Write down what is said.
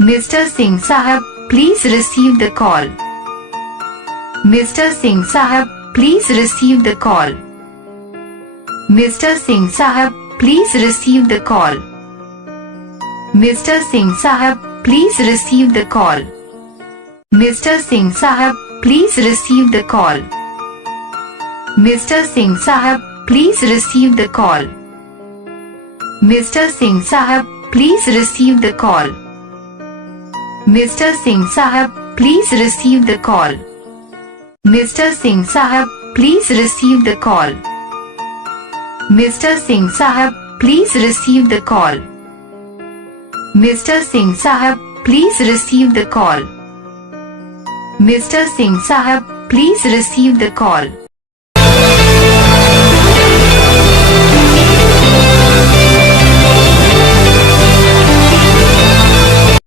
Mr. Singh Sahab, please receive the call. Mr. Singh Sahab, please receive the call. Mr. Singh Sahab, please receive the call. Mr. Singh Sahab, please receive the call. Mr. Singh Sahab, please receive the call. Mr. Singh Sahab, please receive the call. Mr. Singh Sahab, please receive the call. Mr. Singh Sahab, please receive the call. Mr. Singh Sahab, please receive the call. Mr. Singh Sahab, please receive the call. Mr. Singh Sahab, please receive the call. Mr. Singh Sahab, please receive the call.